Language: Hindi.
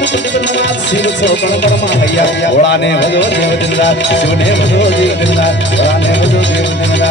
शिव सोपन परमा हैया भोला ने भजो देव दिनरा शिव ने भजो देव दिनरा भोला ने भजो देव दिनरा